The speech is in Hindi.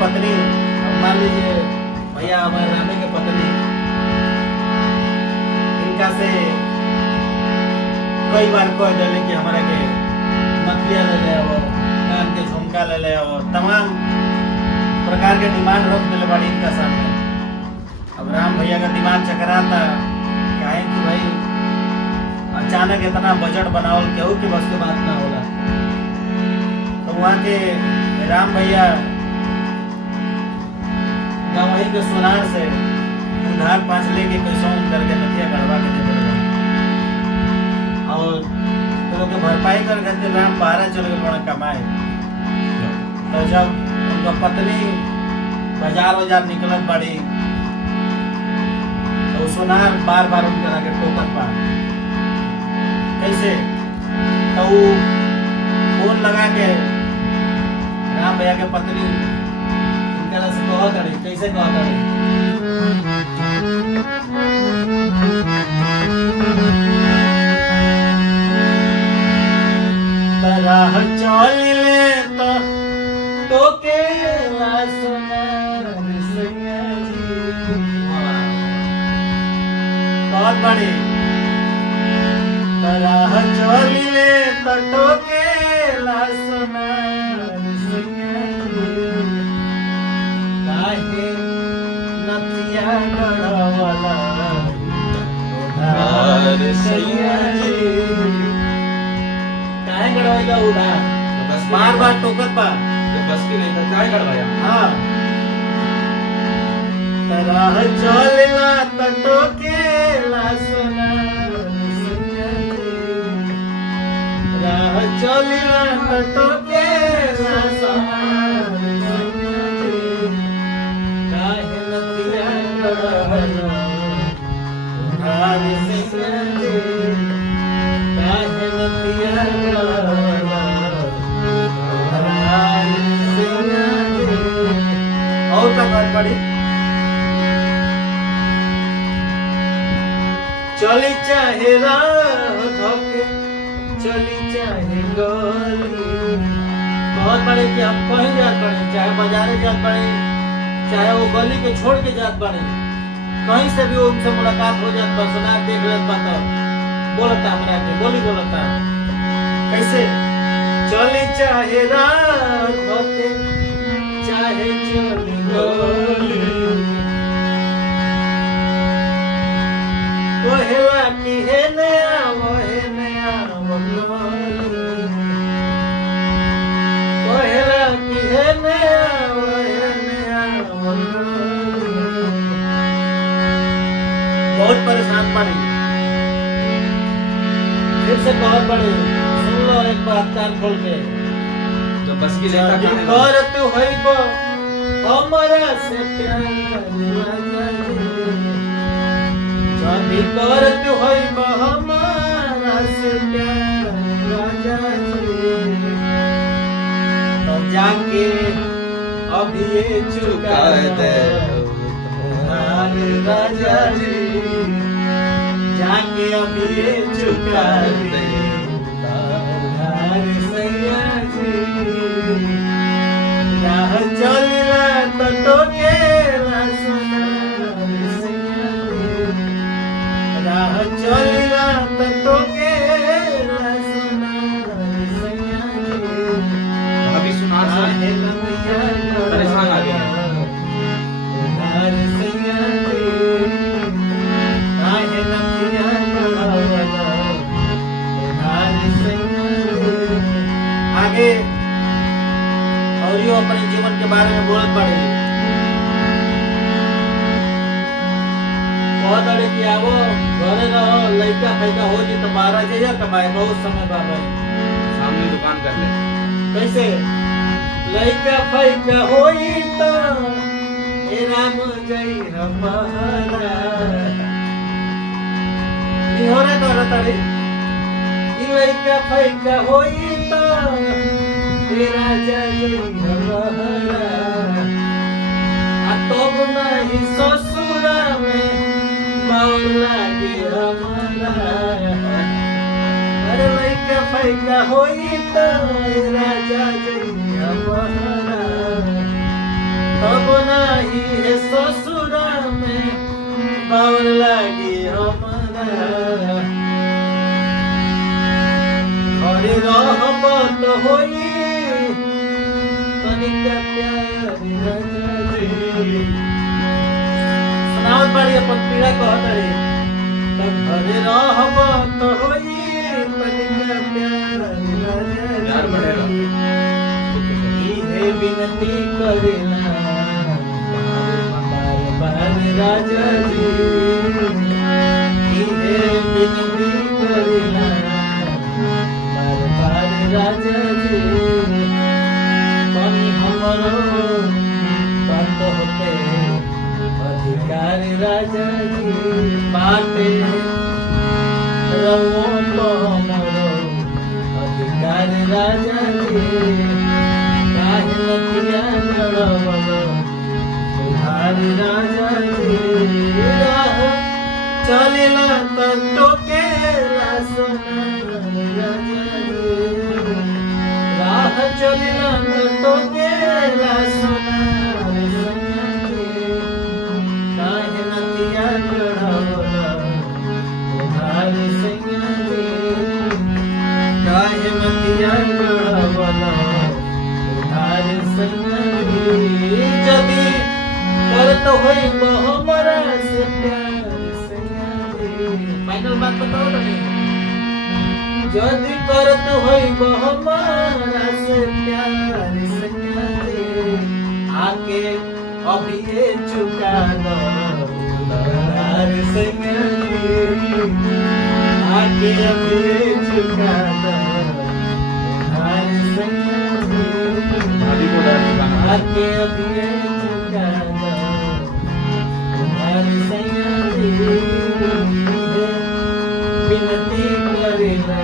पत्नी, मान लीजिए भैया हमारे रामे के पत्नी, इनका से कई बार कह दिले कि हमारा के नथिया ले ले आओ, कान के झुमका ले ले आओ, तमाम प्रकार के डिमांड रख दिले बड़ी इनका सामने। अब राम भैया का दिमाग चकराता, कहे कि भाई अचानक इतना बजट बनाओ केहू की बस के बात ना होला। तो वहाँ के राम भैया गवाही के सुनार से उधार 5 लेके पैसों करके नथिया गड़वा के दे दिया और तो के भरपाई कर करके राम 12 चल गए बड़ा कमाए। तो जब उनका पत्नी बाजार निकलत बड़ी तो सुनार बार बार उनके आगे टोकत पा कैसे तो फोन लगा के राम भैया के पत्नी इनका से कहत रही, कैसे कहत रही, तरह चलिले तो के सुनार सैया जी बहुत बड़ी तरह चलिले तो के सुनार सैया जी काहे नथिया गड़वाला उधार सैया जी काहे गड़वाएगा उधार बार बार टोकत पा बस की नहीं था क्या गड़वाया। हाँ तरह चलला तो केला सुनार सैया जी राह चलला तो केला सुनार सैया जी काहे नथिया गड़वाला उधार सैया जी काहे नथिया गड़वाला उधार सैया जी। और का बात पड़ी चली चाहे राह धोके चली चाहे गली बहुत बड़े कि हम कहीं जात पड़े, चाहे बाजारे जात पड़े, चाहे वो गली के छोड़ के जात पड़े, कहीं से भी उनसे मुलाकात हो जात पर सुनार देख लेत बा तो बोलता हमरा के बोली बोलता कैसे चली चाहे राह धोके चाहे चली गली कोहेला की है नया वो है नया कोहेला की है नया वो है नया बहुत परेशान पड़ी फिर से बहुत बड़ी सुन लो एक बात कान खोल के जो बस की लेता कहां कर तू होइबो हमरा से प्यार जब कर तू होइबो हमरा से प्यार राजा जी तो जाके अभी ये चुका दे उधार राजा जी जाके अभी ये चुका दे उधार सैया जी राह चलिला तो केला सुनार सैया जी राह चलिला तो केला सुनार सैया जी अभी सुनार से परेशान आ गया उधार सैया जी काहे नथिया गड़वाला उधार सैया जी। आगे और यो अपने जीवन के बारे में बोलत पड़े बहुत अड़े कि आवो घरे रहो लइका फैका हो जी तो 12 जइया कमाए बहुत समय बाबा सामने दुकान कर ले कैसे लइका फैका होई तो ए राम जई हमारा निहोरा करत अड़े ई लइका फैका होई तो तेरा जई हमारा आ तो नहीं ससुरा में बाउल लागे हमारा अरे लइका फैका होई तो राजा जई हमारा तब नाही है ससुर में बाउर लागी हमारा घरे रहब तो होई तनिका प्यार राजा जी सुनावत बाड़ी अपन पीड़ा कहत रे तब घरे रहब तो होई तनिका प्यार प्यार राजा बढ़ेगा। जी इहे विनती करेला बार बार राजा जी इहे विनती करेला बार बार राजा जी कहीं हमरो बात होते अधिकार राजा जी बाटे रवो तो हमरो अधिकार राजा जी काहे नथिया लड़बलो उधार राजा जी राह चलेला त टोकेला सोना राजा जी राह चलेला त टोकेला सोना राजा जी काहे नथिया लड़बलो उधार सैया जी काहे नथिया लड़बलो उधार सैया जी जदी करत होई हमरा से प्यार सैया जी फाइनल बात बताओ रे जदी करत होई हमरा से प्यार सैया जी आके अभी ये चुका दो उधार सैया जी आके अभी ये चुका दो उधार सैया जी अभी को डाल गाना आके अभी ये चुका दो उधार सैया जी विनती करेला